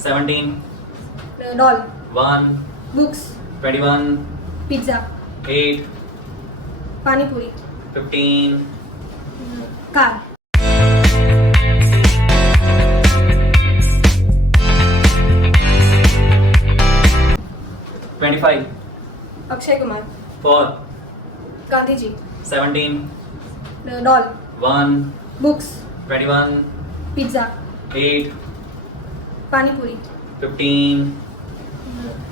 17. Doll. 1. Books. 21. Pizza. 8. Pani puri. 15. Car. $25. Akshay Kumar. 4. Gandhi ji. 17. Doll. 1. Books. 21. Pizza. 8. Pani puri. 15.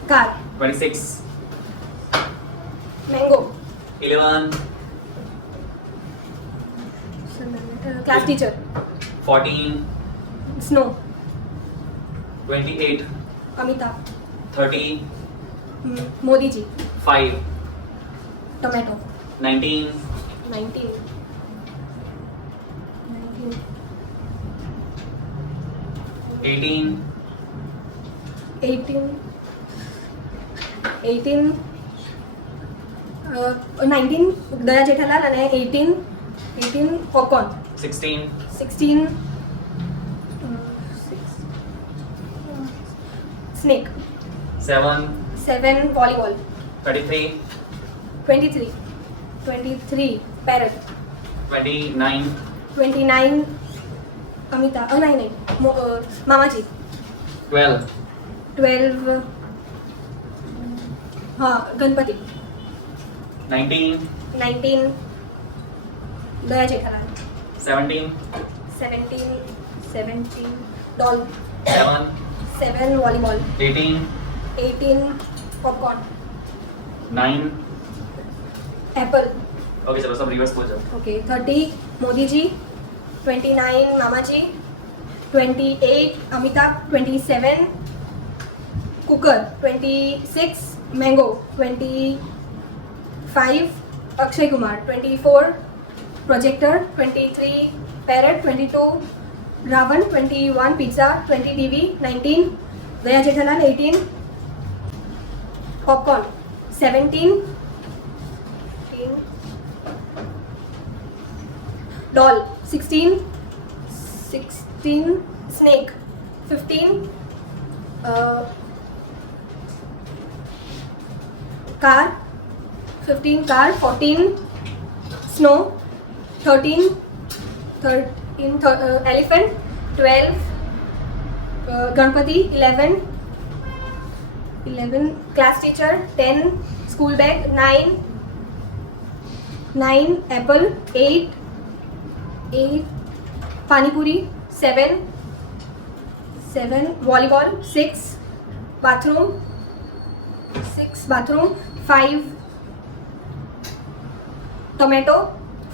Car. 26. Mango. 11. Class teacher. 14. Snow. 28. Amitabh. 30. Modi ji. 5. Tomato. 19. 19. 18. 18. 19 दया जेठालाल અને 18 popcorn. 16. 16 snake. 7. 7 volleyball. 33. 23 parrot. 29. 29 Amitabh. नहीं मामा जी. 12. 12 हाँ गणपति. 19. 19 दया Jethalal. 17. 17 doll. 7. 7 volleyball. 18. 18 popcorn. 9. Apple. Okay चलो सब reverse हो जाओ. Okay. 30 Modi ji. 29 Mama ji. 28 Amitabh. 27 cooker. 26 mango. 25 Akshay Kumar. 24 projector. 23 parrot. 22 Ravan. 21 pizza. 20 TV. 19 Daya Jethalal. 18 popcorn. 17 doll. 16 snake. 15 car. 15 car. 14 snow. 13 elephant. 12 Ganpati. 11 class teacher. 10 school bag. 9 apple. 8 pani puri. 7 volleyball. 6 bathroom. 5 tomato.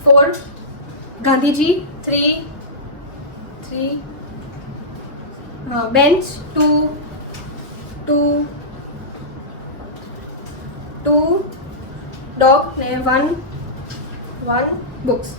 4 Gandhi ji. 3 bench. 2 dog. 1 books.